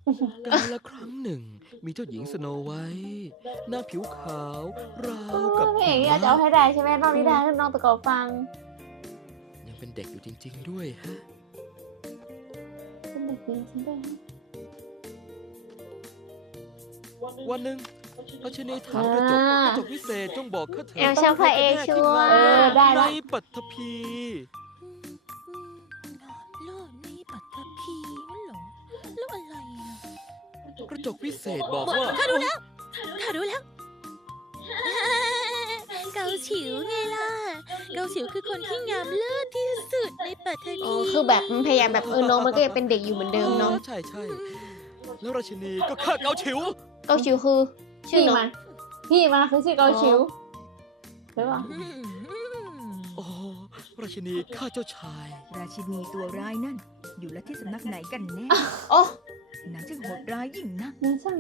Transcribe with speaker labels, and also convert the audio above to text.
Speaker 1: กาลครั้งหนึ่ง มีเจ้าหญิงสโนไวท์หน้าผิวขาวราวกับ
Speaker 2: เพล
Speaker 1: หิ
Speaker 2: งนี้อาจจะเอาให้ได้ใช่ไหมน้องนิทานให้น้องตะกอฟัง
Speaker 1: ยังเป็นเด็กอยู่จริง ๆ ด้วยฮะ
Speaker 2: เป็นเด็กจริงๆด้วย
Speaker 1: วันหนึ่งพระชนีถามกระจกวิเศษจงบอกข้าเถิด
Speaker 2: แอลชอบพระเอกชัวร์
Speaker 1: ใครกันแน่
Speaker 2: ได้
Speaker 1: ใน
Speaker 2: ละ
Speaker 1: ปัทภี
Speaker 3: โลกนี้ปัตตภีนั่นเหรอแล้วอะไรอ่ะ
Speaker 1: กระจกวิเศษบอกว่า
Speaker 3: ข้ารู้แล้ว เกาฉิวไงล่ะ เกาฉิวคือคนที่งามเลิศที่สุดในปัตตภี
Speaker 2: อ๋อคือแบบมันพยายามแบบน้องมันก็ยังเป็นเด็กอยู่เหมือนเดิมเนาะ
Speaker 1: ใช่แล้วราชินีก็ฆ่าเกาฉิว
Speaker 2: เกาชิวคือชื่อน้อง
Speaker 4: พี่มาคือชื่อเกาชิวใช่ป่ะ
Speaker 3: อืม
Speaker 1: โอ้ราชินีฆ่าเจ้าชาย
Speaker 5: ราชินีตัวร้ายนั่น อยู่และที่สำนักไหนกันแน่
Speaker 2: โอ้
Speaker 5: นางช่างโหดร้ายยิ่งนัก
Speaker 4: นี่ช่าง